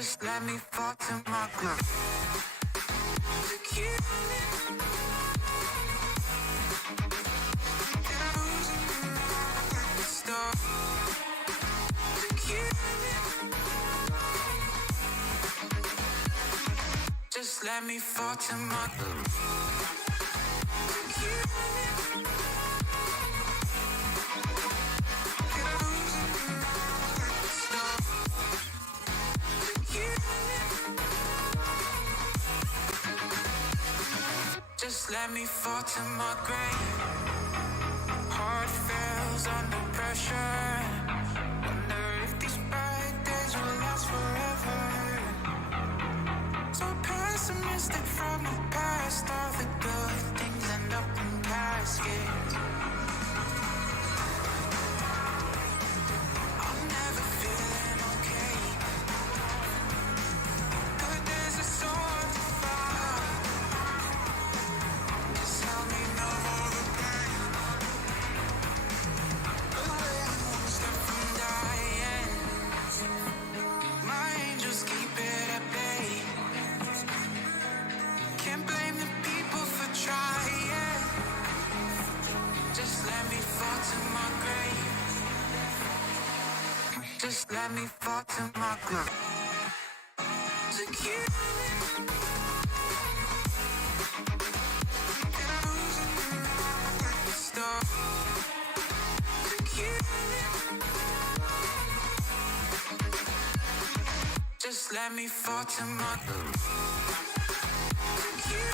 Just let me fall to my groove. Look you. Stop. Look you. Just let me fall to my groove. Look you. Just let me fall to my grave. Heart fails under pressure. Wonder if these bad days will last forever. So pessimistic from the past. All the good things end up in caskets. I'm never feeling okay. Good days are so hard to find. Tell me no more the pain. Away, I'm one step from dying. My angels keep it at bay. Can't blame the people for trying. Just let me fall to my grave. Just let me fall to my grave. To you. Stop. Look you. Just let me fall to my groove. Look you.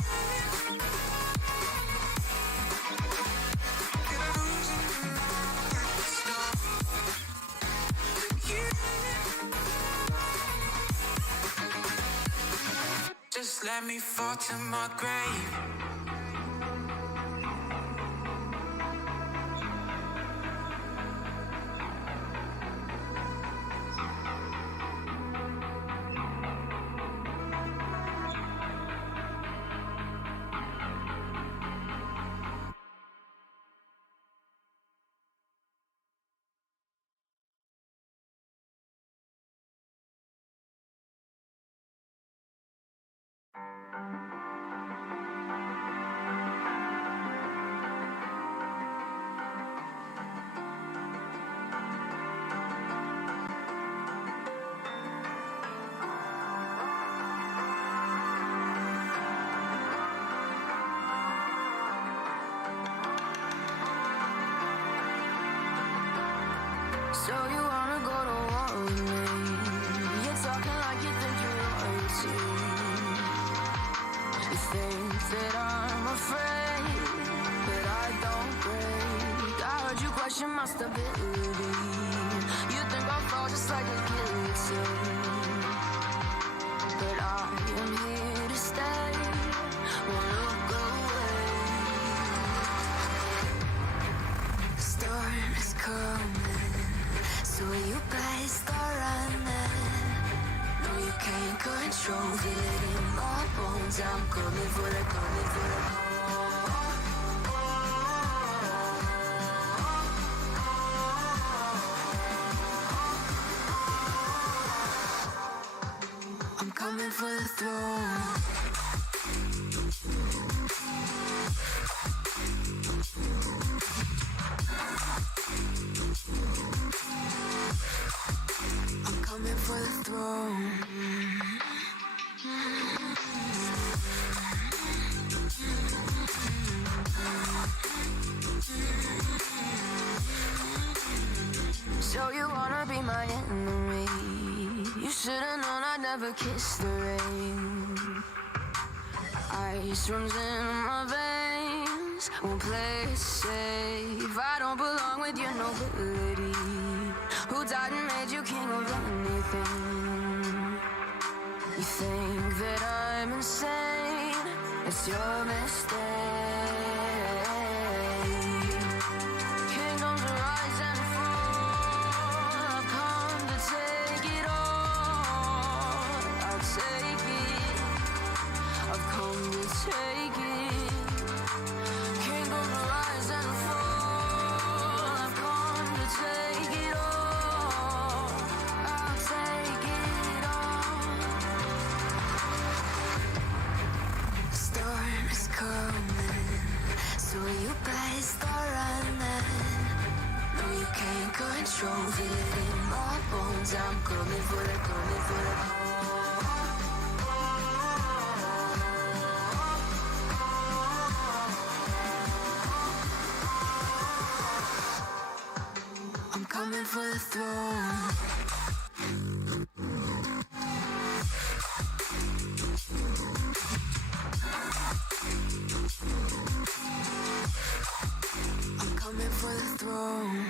Stop. Look you. Just let me fall to my grave. My stability. You think I'll fall just like a guillotine, but I am here to stay. Won't look away. The storm is coming, so you better start running. No, you can't control. Feel it in my bones. I'm coming for the, coming for the. Coming for the throne. I'm coming for the throne. So you wanna be my enemy? You should've known I'd never kiss the rain. Ice runs in my veins, won't play it safe. I don't belong with your nobility. Who died and made you king of anything? You think that I'm insane? It's your mistake. Kingdoms rise and fall. I've come to take it all. I'll take it. I've come to take it. Kingdoms rise and fall. I've come to take it all. I'll take it all. feel it in my bones. I'm coming for the, coming for the. I'm coming for the throne. I'm coming for the throne.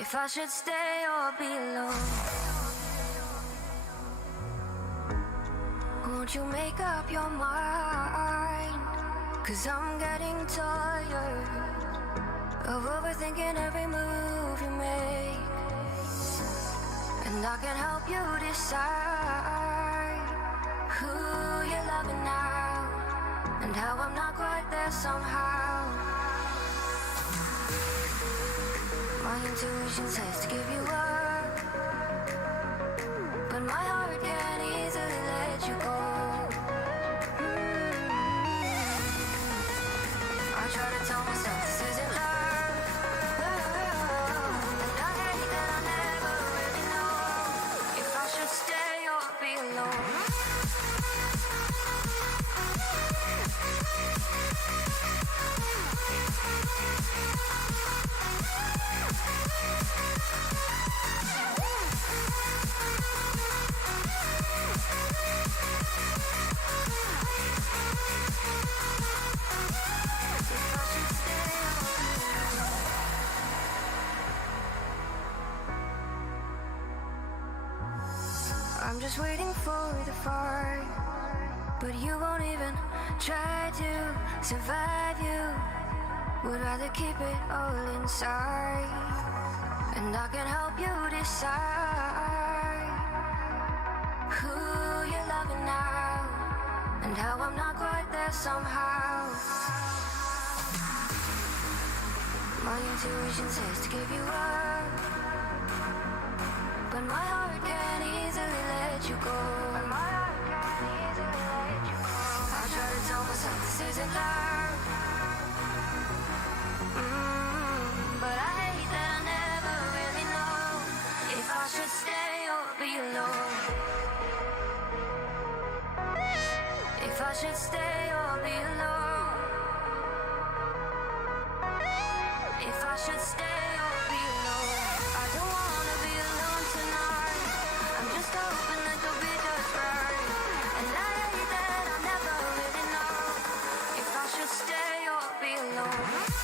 If I should stay or be alone, won't you make up your mind? 'Cause I'm getting tired of overthinking every move you make, and I can help you decide who you're loving now, and how I'm not quite there somehow. My intuition says to give you up, but my heart can't easily let you go. I try to tell myself this isn't love, and I hate that I never really know if I should stay or be alone. I'm just waiting for the fight, but you won't even try to survive. You would rather keep it all inside, and I can help you decide who you're loving now, and how I'm not quite there somehow. My intuition says to give you up, but my heart can't easily let you go. I try to tell myself this isn't love, should stay or be alone. If I should stay or be alone. I don't wanna be alone tonight. I'm just hoping that you'll be just right. And I hate that I never really know if I should stay or be alone.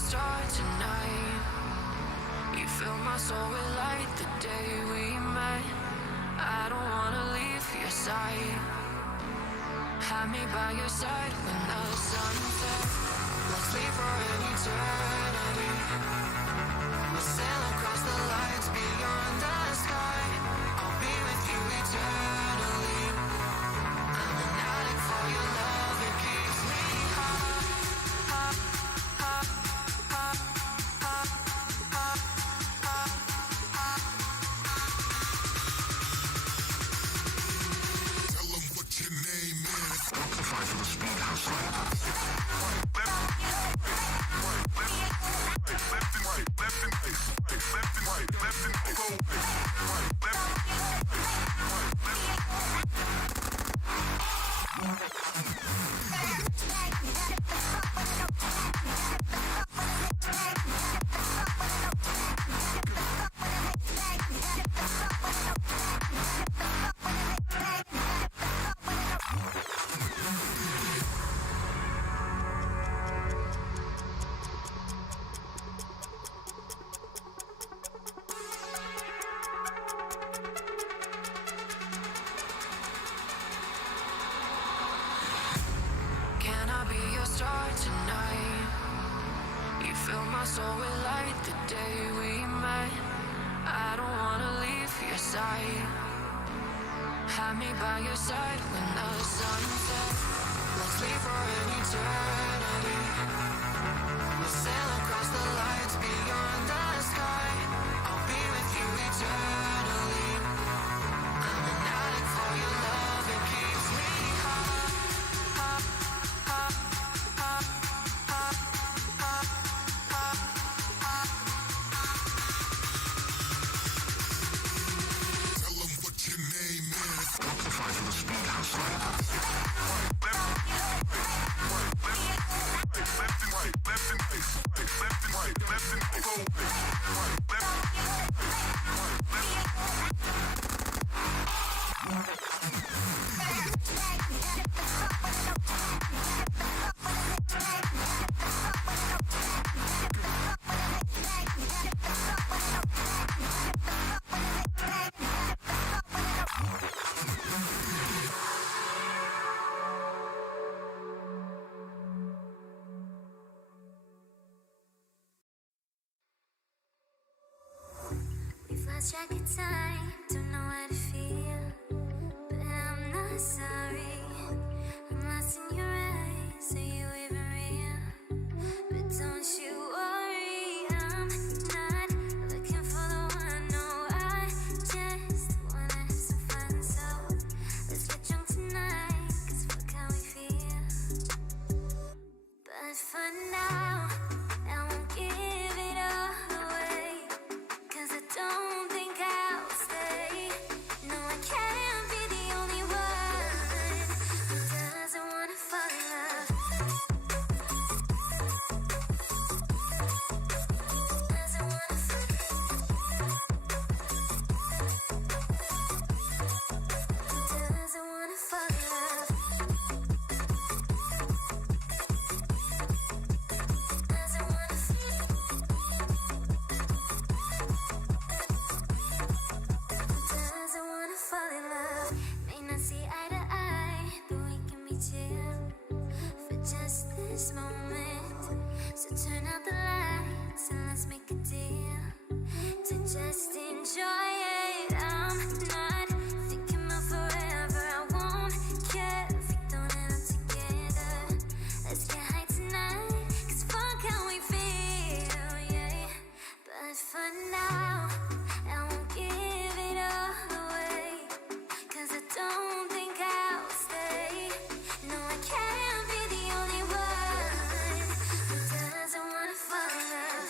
star tonight. You fill my soul with light the day we met. I don't wanna leave your side. Have me by your side when the sun sets. Let's leave for an eternity. We'll sail across the lights beyond the sky. I'll be with you eternally. I'm an addict for your love, it keeps me high, high, high, high, high, high, high, high. Tell them what your name is. Amplify for the speed house. Can I be your star tonight? You fill my soul with light the day we met. I don't wanna leave your side. Have me by your side when the sun sets. Let's leave for an eternity. We'll sail across the lights beyond the sky. I'll be with you eternally. I'm an addict for your love, it keeps me high, high, high, high, high, high, high, high. Tell them what your name is. Amplify for the speed house. We've lost track of time, don't know how to feel, but I'm not sorry. I'm lost in your eyes, are you even real? But don't you worry, I'm not looking for the one. No, I just wanna have some fun. So let's get drunk tonight, 'cause fuck how we feel. But for now, I won't give it all away, 'cause I don't think I'll stay. No, I can't be the only one who doesn't wanna fall in love. Doesn't wanna fall in love. Doesn't wanna fall in love. Doesn't wanna fall in Doesn't wanna fall in love. May not see eye to eye, but we can be chill for just this moment. So turn out the lights and let's make a deal to just enjoy it. I'm not thinking about forever. I won't care if we don't end up together. Let's get high tonight, 'cause fuck how we feel, yeah. But for now, I won't give it all away, 'cause I don't think I'll stay. No, I can't be the only one who doesn't wanna fall in love.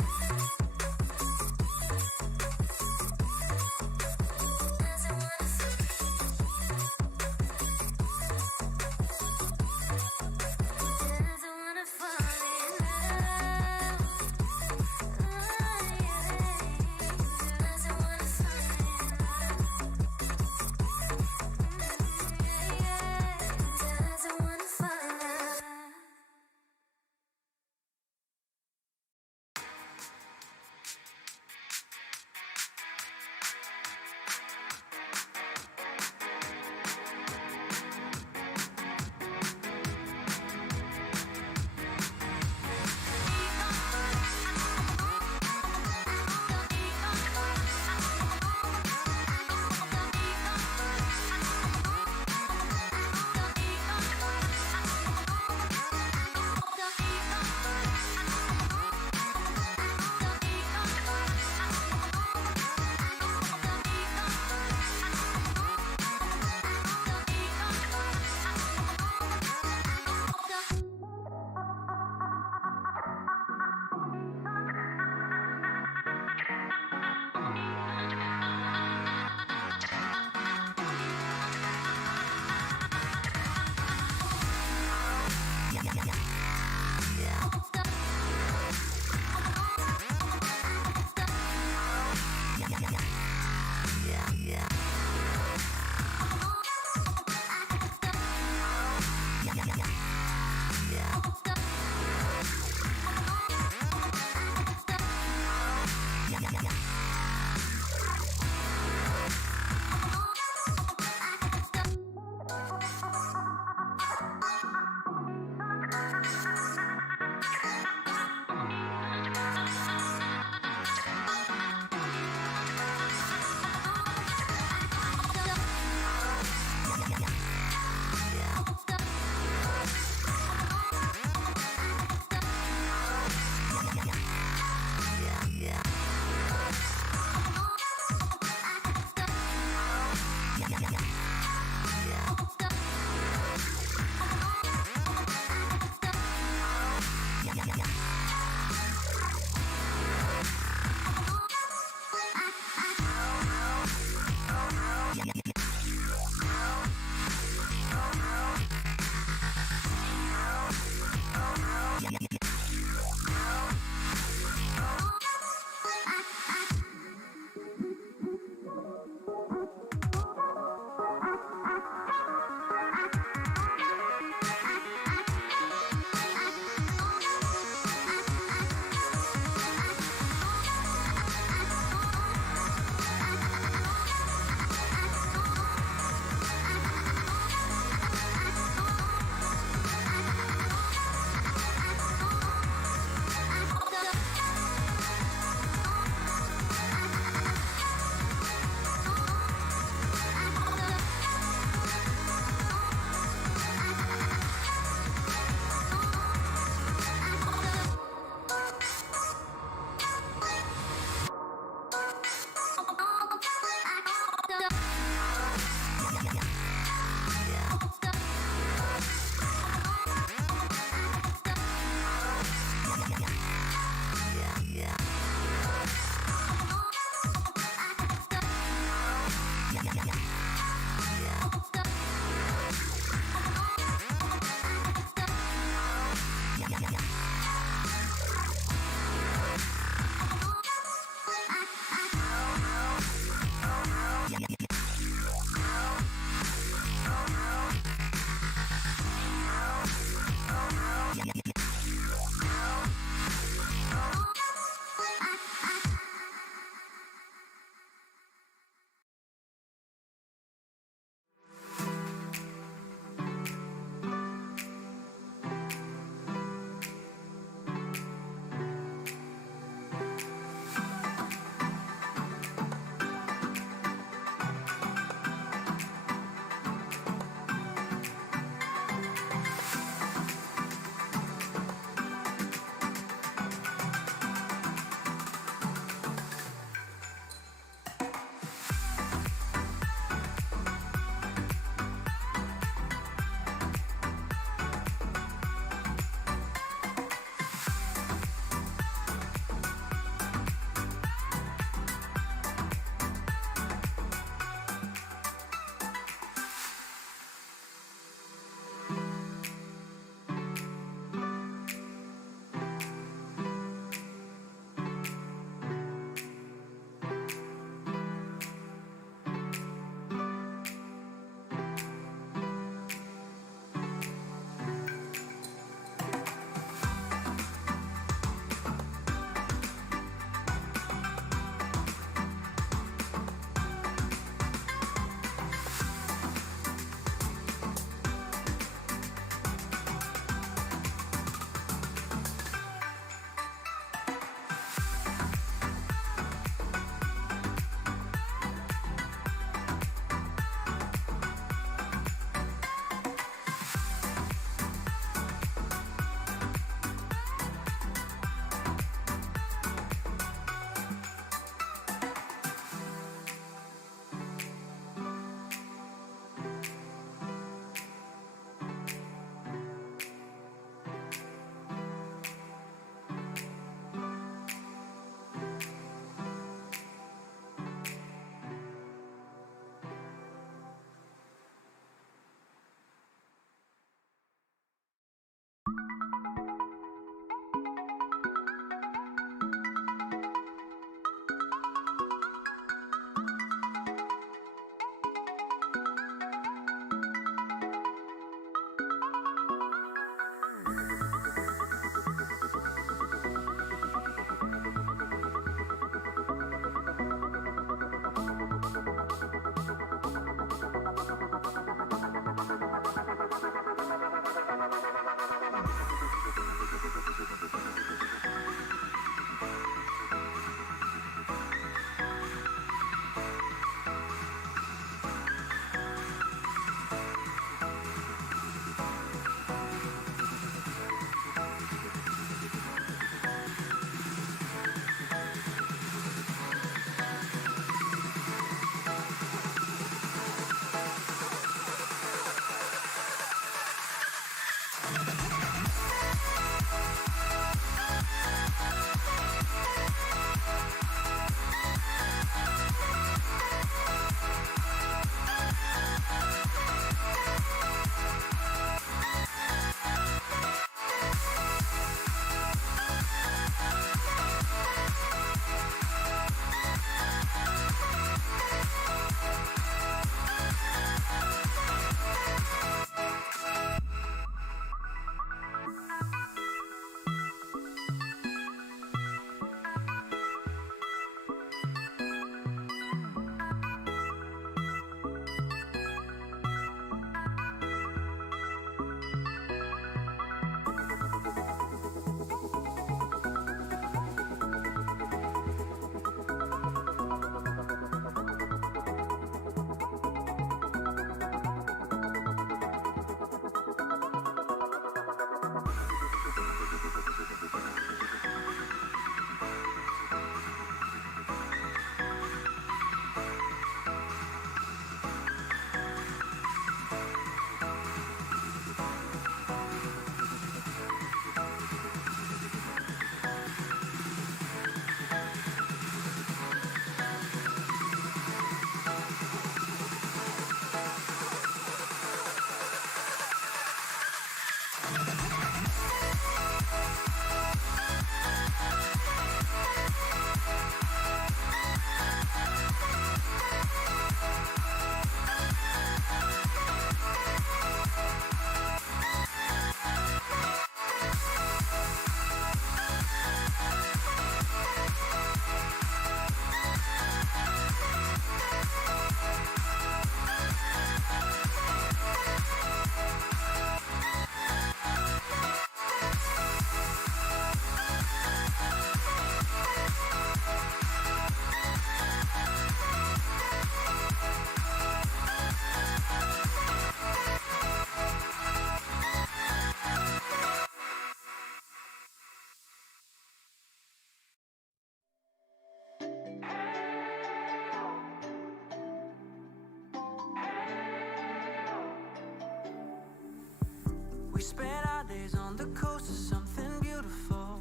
We spent our days on the coast of something beautiful.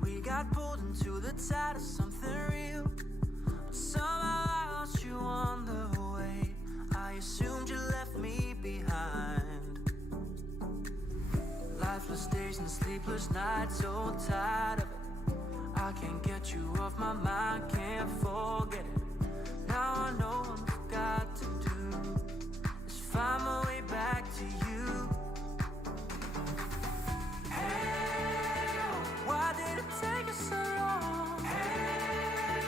We got pulled into the tide of something real. But somehow I lost you on the way. I assumed you left me behind. Lifeless days and sleepless nights, so tired of it. I can't get you off my mind, can't forget it. Now I know what I've got to do is find my way back to you. Hey, why did it take us so long? Hey,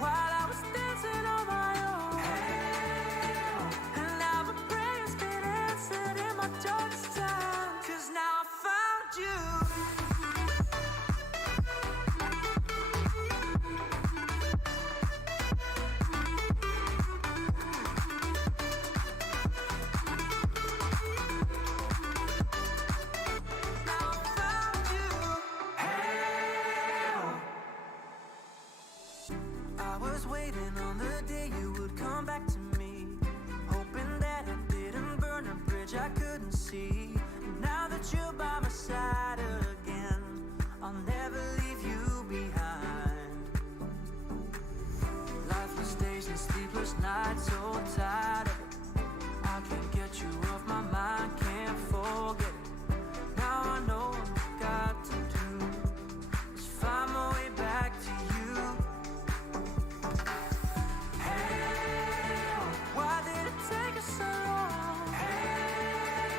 while I was dancing on my own. Hey, and now my prayers get answered in my darkest time. 'Cause now I found you. I was waiting on the day you would come back to me, hoping that I didn't burn a bridge I couldn't see. And now that you're by my side again, I'll never leave you behind. Lifeless days and sleepless nights, so tired of it. I can't get you off my mind, can't forget it. Now I know what I've got to do is find my way back to you. Hey, why did it take us so long? Hey,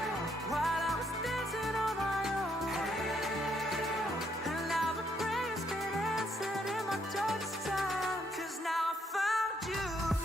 while I was dancing on my own. Hey, and now my prayers get answered in my darkest time. 'Cause now I found you.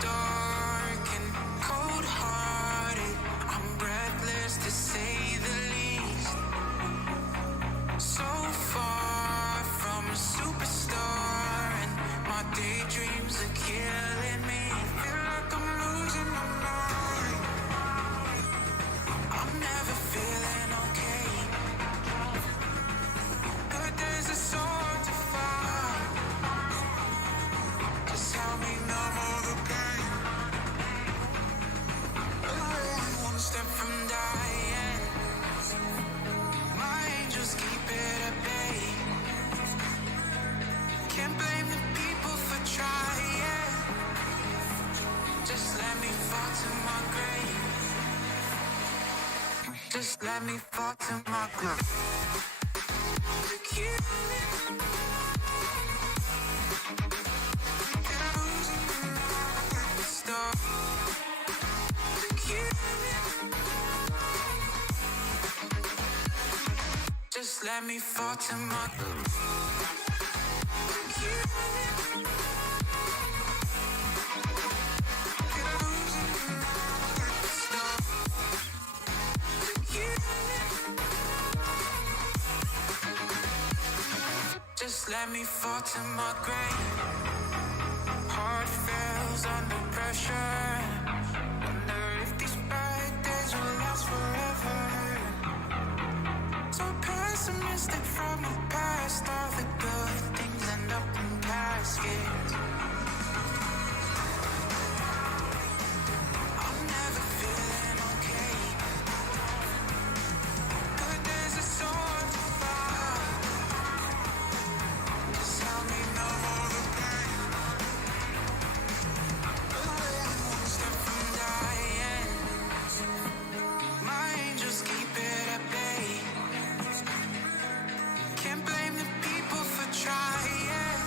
dark and cold-hearted. I'm breathless to say the least. So far from a superstar, and my daydreams are killing me. Feel like I'm losing my mind. I'm never feeling okay. Good days are so hard to find. Just help me numb all the pain. I'm one step from dying. My angels keep it at bay. Can't blame the people for trying. Just let me fall to my grave. Just let me fall to my grave. Look you. Stop. Look you. Just let me fall to my grave. Just let me fall to my grave. Heart fails under pressure. Wonder if these bad days will last forever. So pessimistic from the past. All the good things end up in caskets. I'm never feeling okay. Good days are so hard to find. Just help me numb all the pain. I'm one step from dying. My angels keep it at bay. Can't blame the people for trying.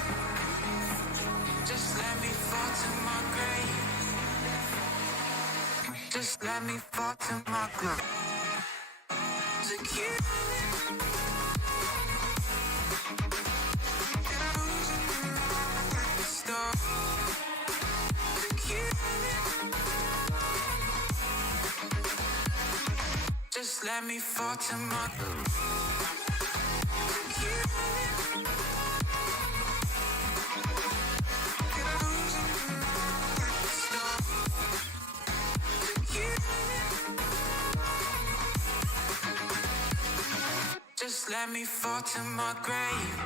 Just let me fall to my grave. Just let me fall to my grave. Look you. Stop. Look you. Just let me fall to my grave. Just let me fall to my grave.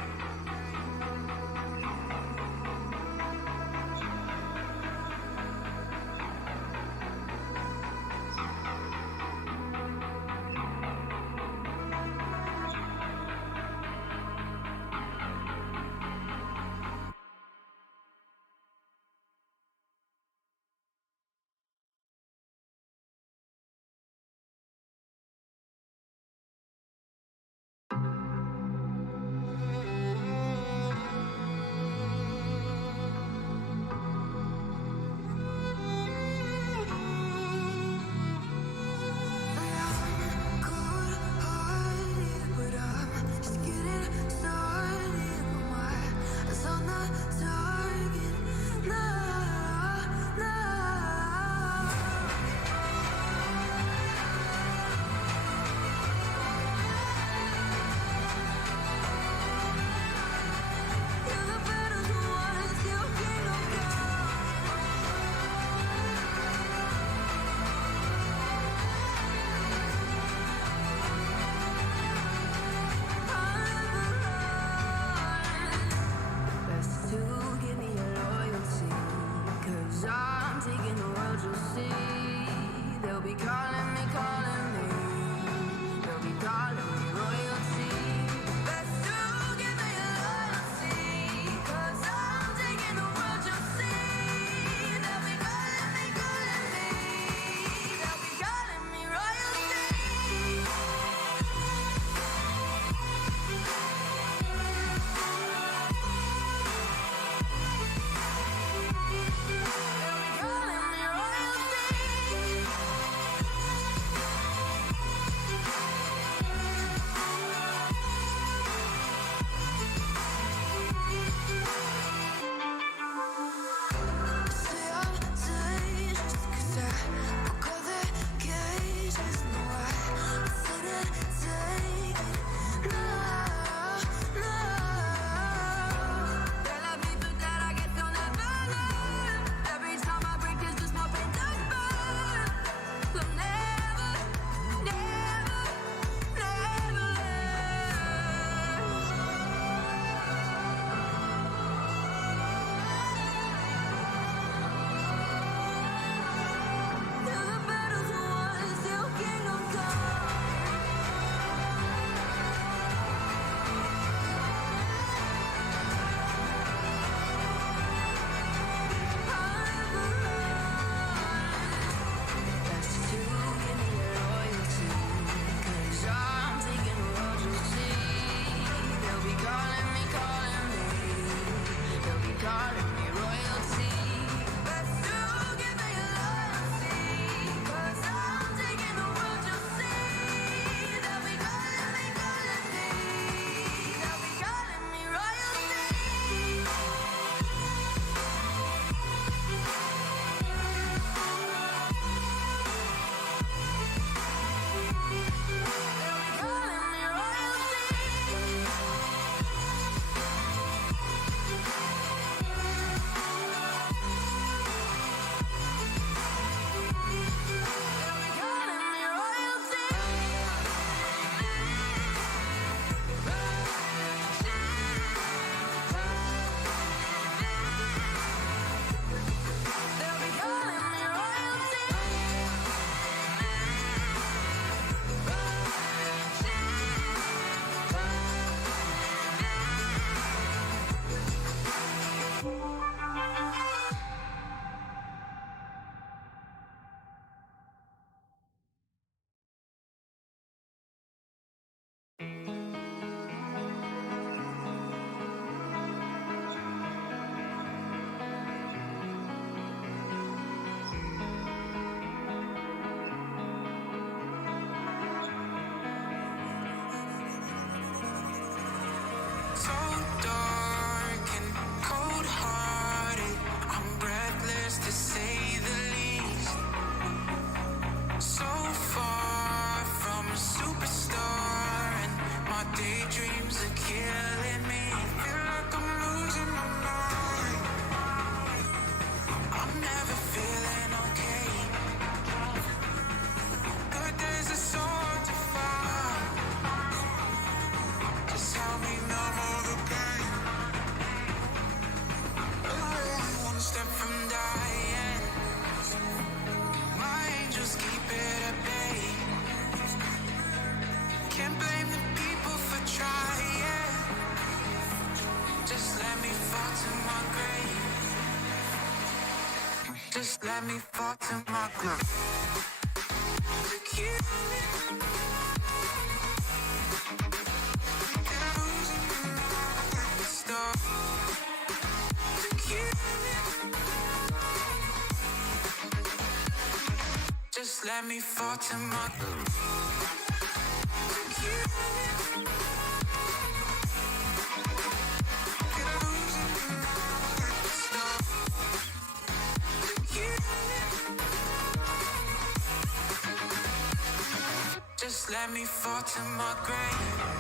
Just let me fall to my groove. Look you. Stop. Look you. Just let me fall to my groove. Look you. Stop. Look you. Just let me fall to my grave.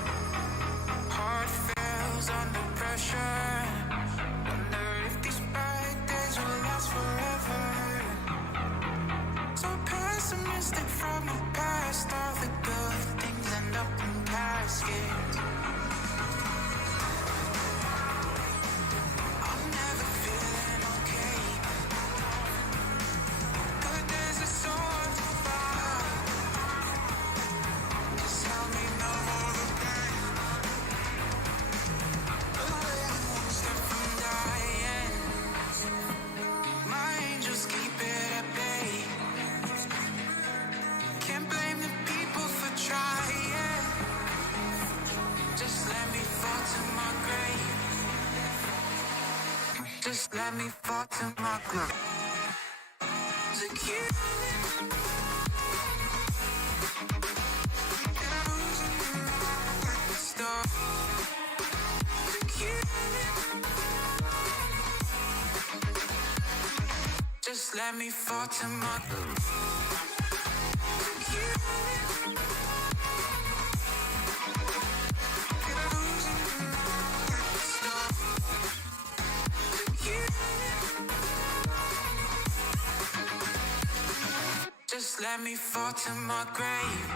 Heart fails under pressure. Wonder if these bad days will last forever. So pessimistic from the past. All the good things end up in caskets. I'm never feeling okay. Good days are so hard to find. Just help me know all the pain. One step from dying. My angels keep it at bay. Can't blame the people for trying. Just let me fall to my grave. Just let me fall to my grave. Look you. Stop. Look you. Just let me fall to my groove. Look you. Stop. Look you. Just let me fall to my grave.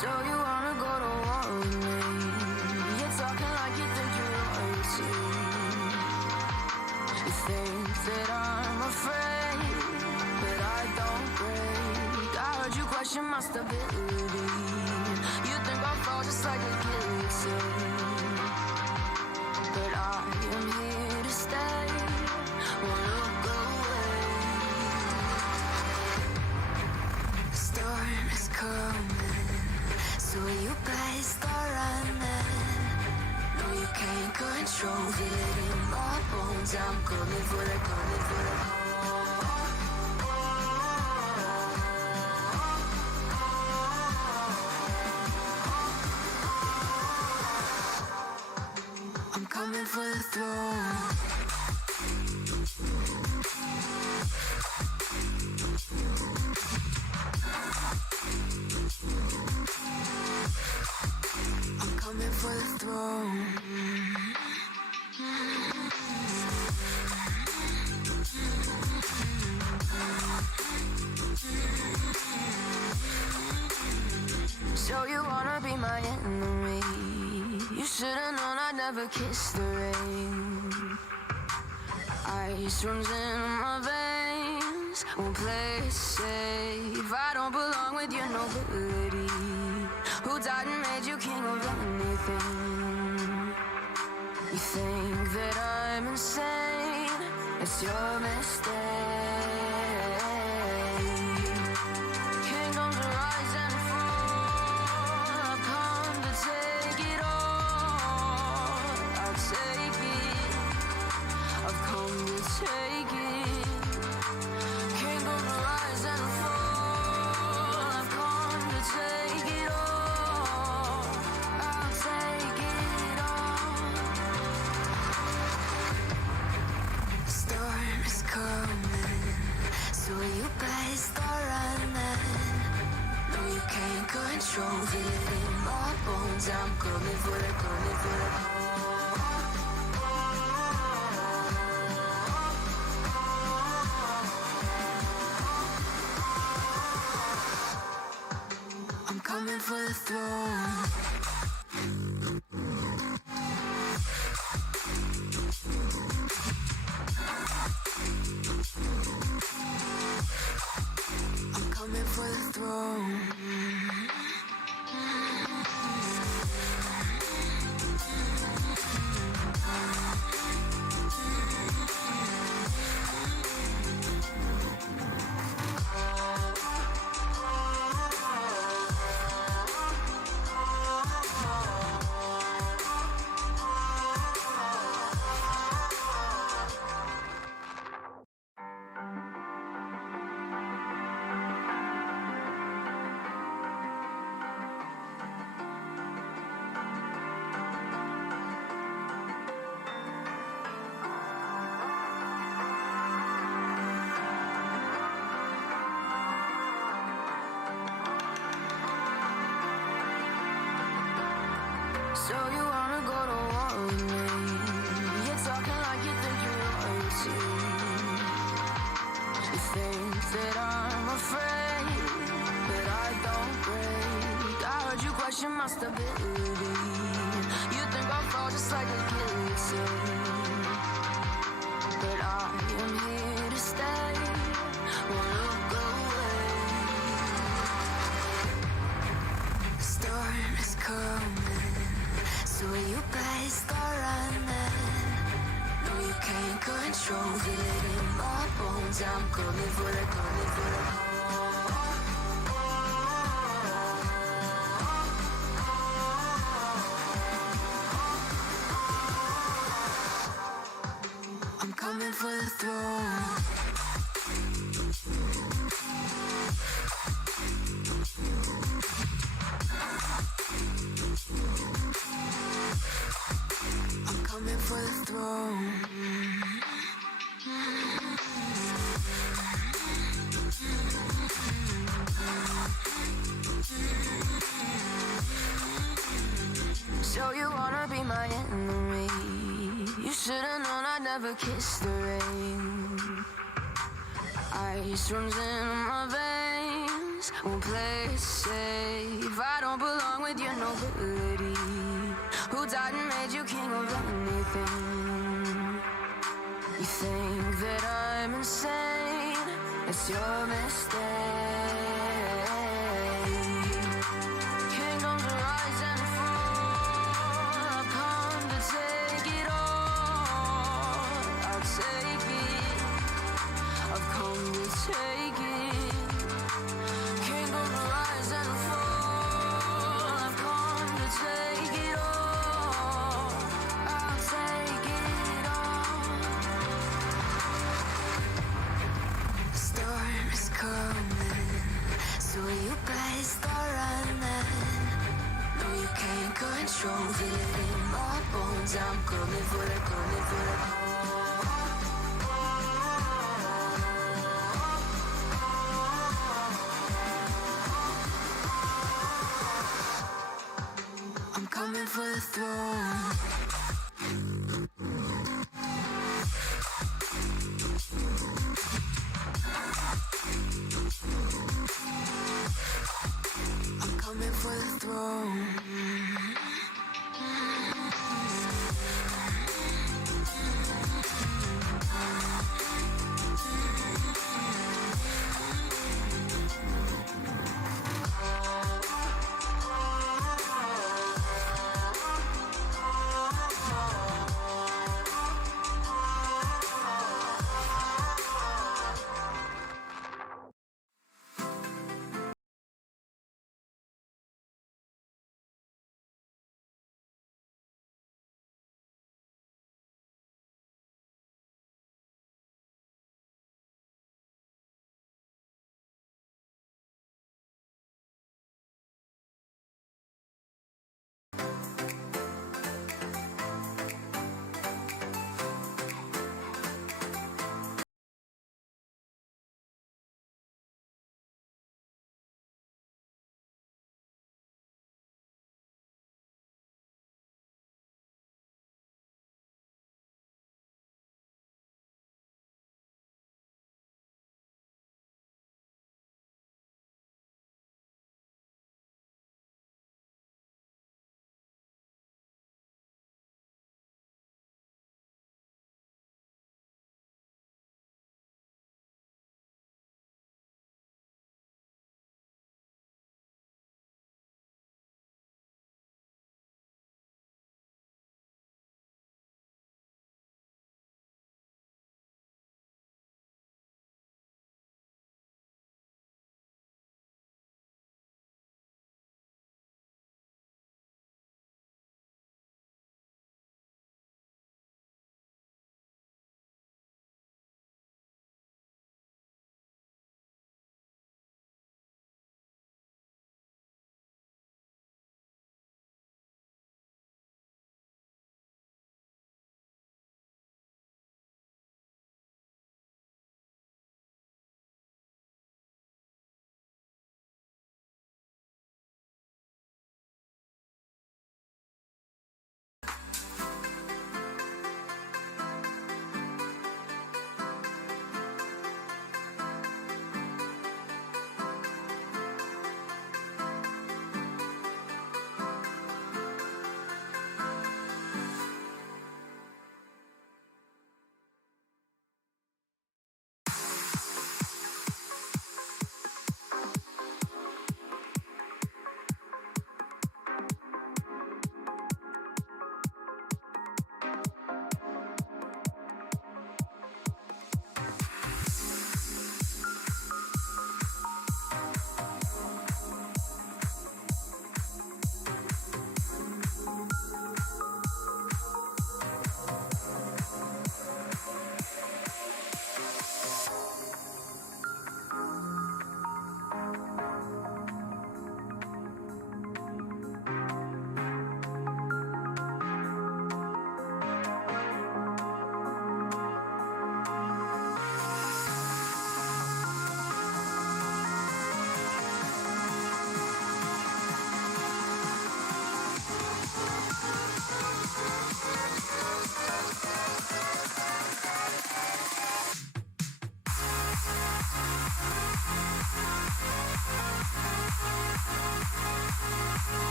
So you wanna go to war with me? You're talking like you think you're royalty. You think that I'm afraid, but I don't break. I heard you question my stability. You think I'll fall just like a guillotine, but I am here to stay. Won't look away. The storm is coming, so you better start running. No, you can't control it in my bones. I'm coming for the, coming for the. I'm coming for the throne. I'm coming for the throne. So you wanna be my enemy? You should've known I'd never kiss the rain. Ice runs in my veins, won't play it safe. I don't belong with your nobility. Who died and made you king of anything? You think that I'm insane? It's your mistake. Kingdoms rise and fall. I've come to take it all. I'll take it. I've come to take it. Kingdoms rise and fall. I've come to take it all. I'll take it all. The storm is coming, so you better start running. No, you can't control it in my bones. I'm coming for the, coming for the. I'm coming for the throne. I'm coming for the throne. So you wanna go to war with me? You're talking like you think you're royalty. You think that I'm afraid, but I don't break. I heard you question my stability. You think I'll fall just like a guillotine, but I am here to stay. Won't look away. The storm is coming, so you better start running. No, you can't control it in my bones. I'm coming for the, coming for the. I'm coming for the throne. I'm coming for the throne. So you wanna be my enemy? You should've known I'd never kiss the rain. Ice runs in my veins, won't play it safe. I don't believe that I'm insane. It's your mistake. Kingdoms rise and fall. I've come to take it all. I'll take it. I've come to take it. Kingdoms rise and fall. I've come to take it all. I'll take it all. The storm is coming, so you better start running. No, you can't control, feel it in my bones. I'm coming for the, coming for the. I'm coming for the throne. I'm coming for the throne.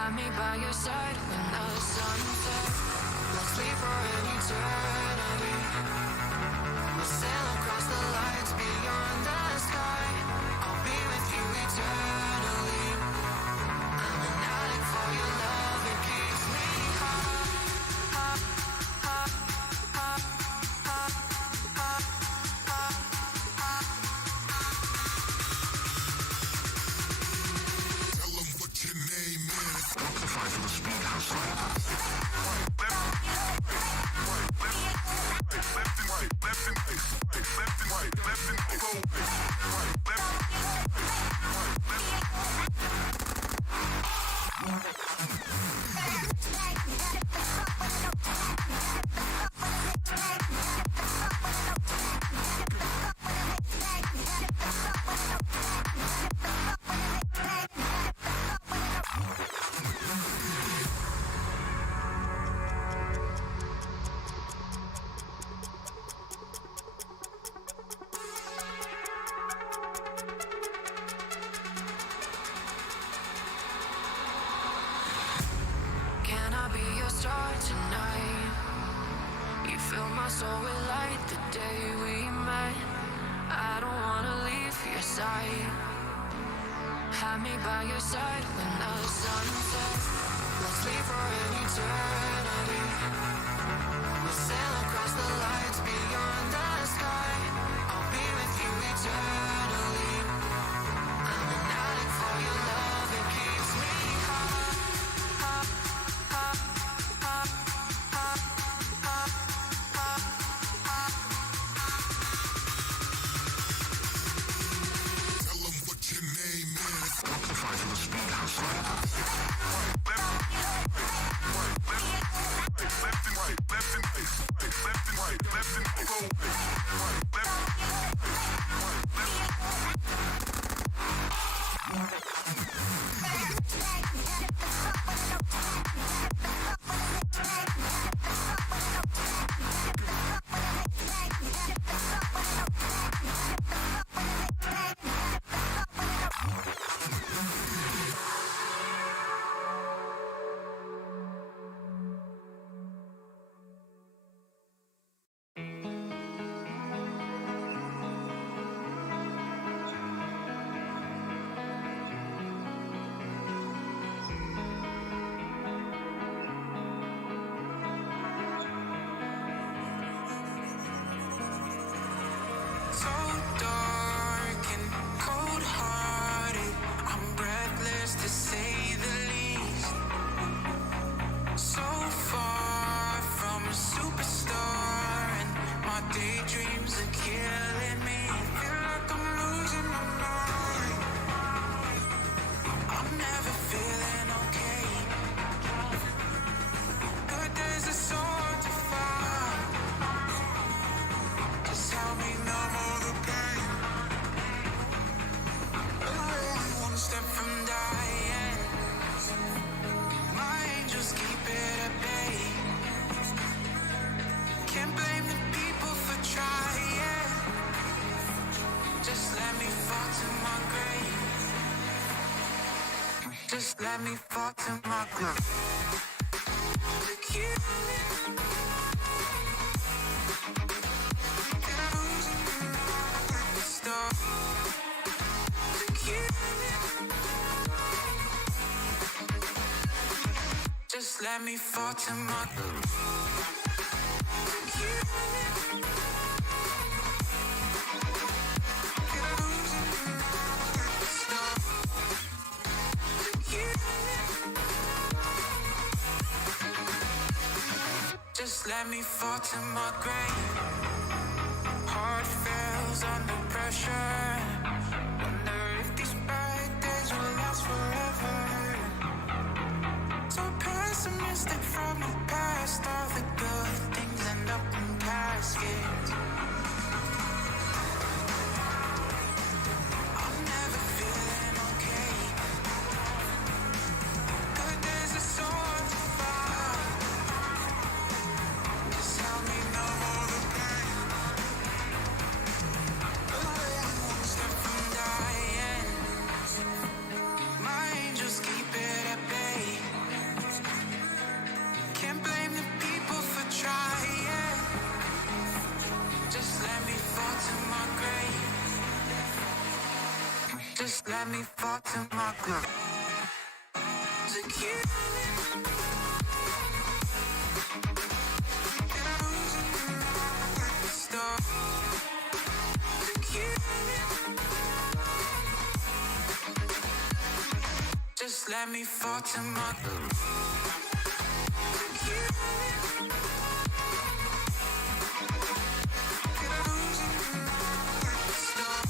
Have me by your side when the sun sets. Let's leave for an eternity. We'll sail across the lights beyond the sky. I'll be with you eternally. I'm an addict for your love, it keeps me high. Tell them what your name is. Amplify for the speed house. Can I be your star tonight? You fill my soul with light the day we met. I don't wanna leave your side. Have me by your side when the sun sets. Let's leave for an eternity. We'll sail across the lights beyond the sky. I'll be with you eternally. I'm an addict for your love, it keeps me high. Tell them what your name is. Amplify for the speed house. So dark and cold-hearted, I'm breathless to say the least. So far from a superstar, and my daydreams are killing me. Feel like I'm losing my mind. I'm never feeling okay. Good days are so hard to find. Just help me numb all the pain. I'm one step from dying. My angels keep it at bay. Can't blame the people for trying. Just let me fall to my grave. Just let me fall to my grave. Look you. Just let me fall to my Just let me fall to my grave. Heart fails under pressure. Wonder if these bad days will last forever. So pessimistic from the past. All the good things end up in caskets. I'm never feeling okay. Good days are so hard to find. Just help me numb all the pain. Just let me fall to my grave. To keep stop. To keep just let me fall to my grave. To keep stop.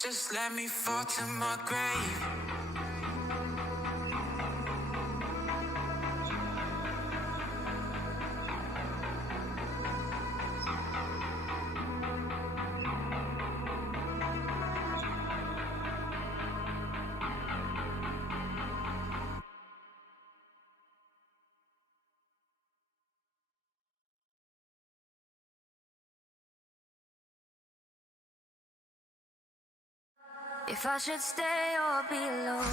Just let me fall to my grave. If I should stay or be alone,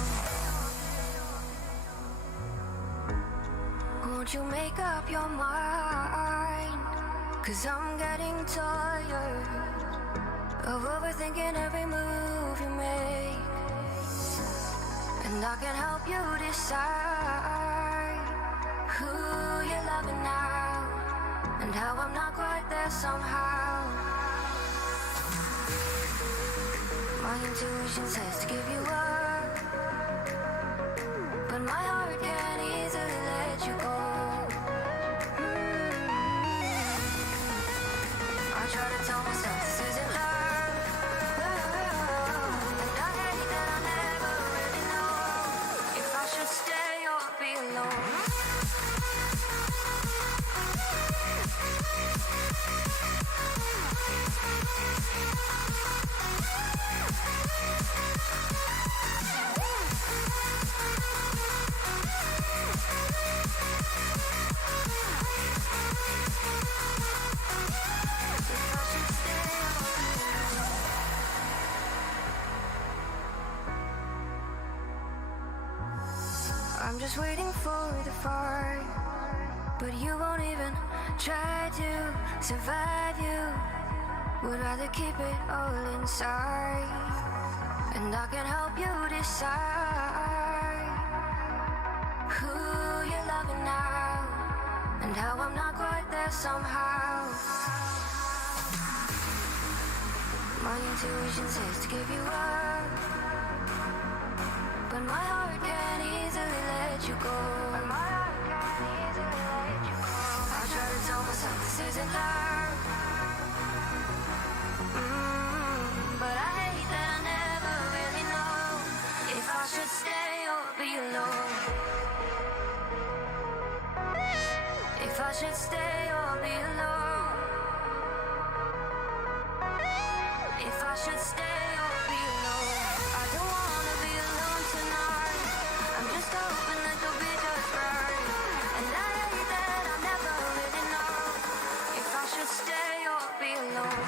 won't you make up your mind? 'Cause I'm getting tired of overthinking every move you make, and I can help you decide who you're loving now, and how I'm not quite there somehow. My intuition says to give you up, but my heart can't easily let you go. I try to tell myself this isn't love, and I hate that I never really know if I should stay or be alone. I'm just waiting for the fight, but you won't even try to survive. You would rather keep it all inside, and I can help you decide who you're loving now, and how I'm not quite there somehow. My intuition says to give you up, but my heart can't easily let you go. I try to tell myself this isn't love, but I hate that I never really know if I should stay or be alone. If I should stay or be alone. If I should stay or be alone. I don't wanna be alone tonight. I'm just hoping that you'll be just right. And I hate that I never really know if I should stay or be alone.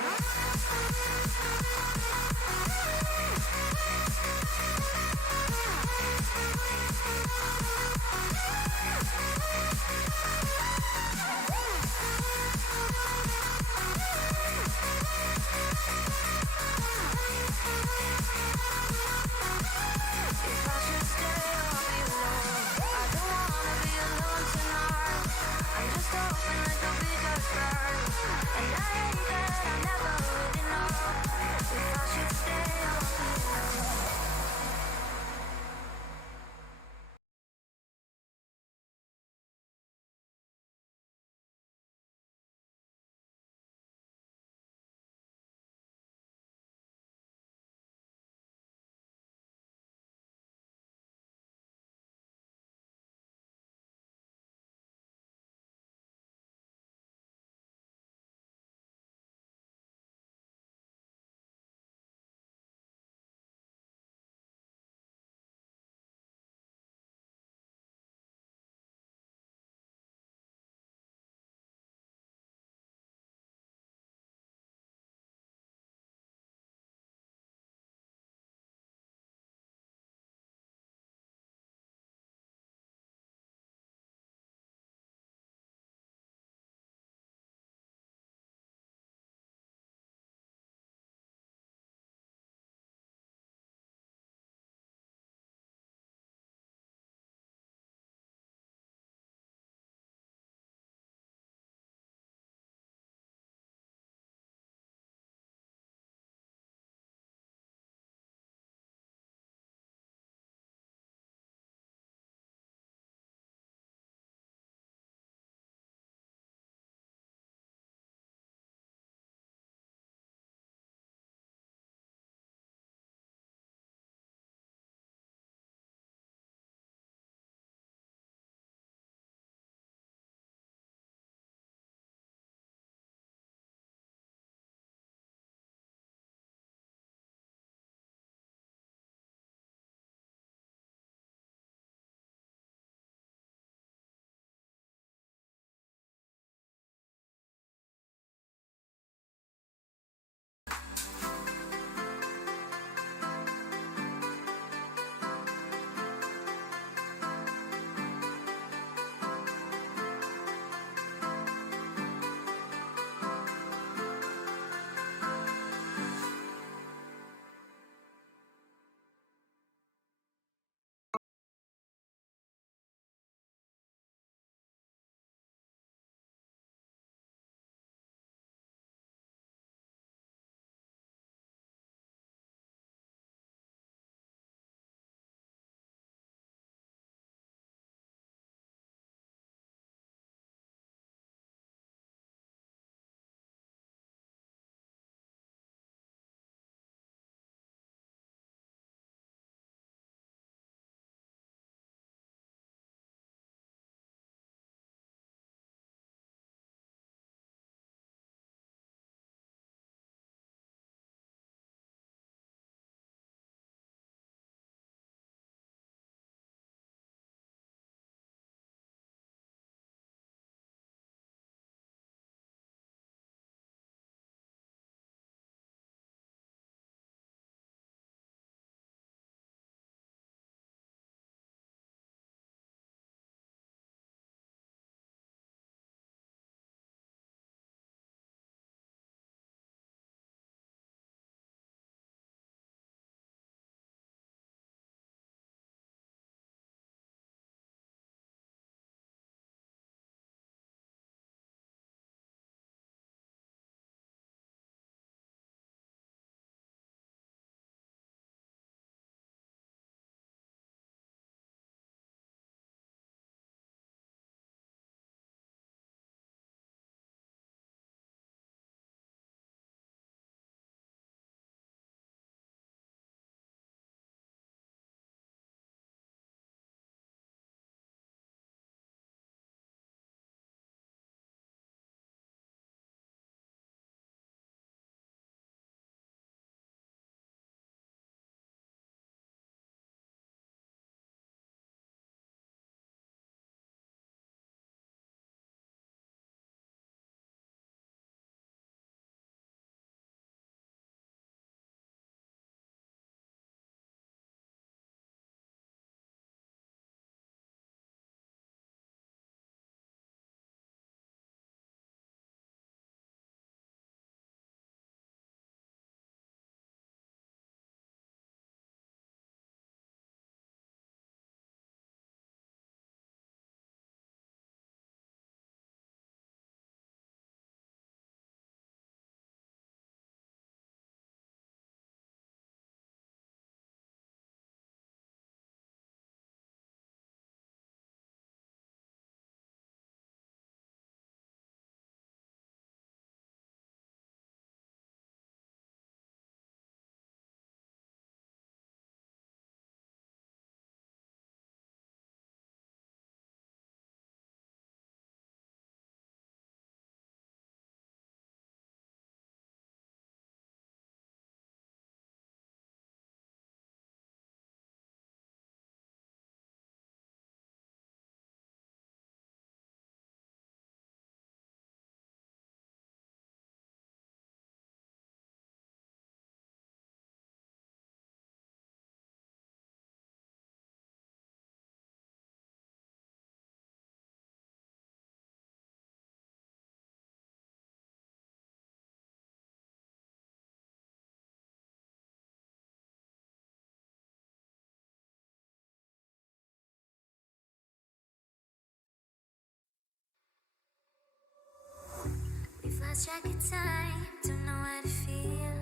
lost track of time, don't know how to feel,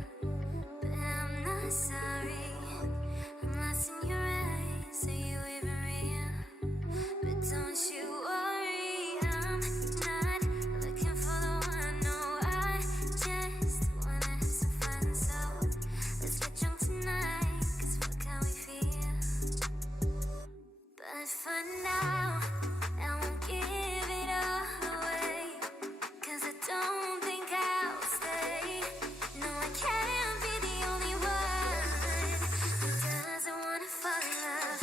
but I'm not sorry. I'm lost in your eyes, are you even real? But don't you worry, I'm not looking for the one. No, I just wanna have some fun. So let's get drunk tonight, 'cause fuck how we feel. But for now, I won't give it all away, 'cause I don't think I'll stay. No, I can't be the only one who doesn't wanna fall in love.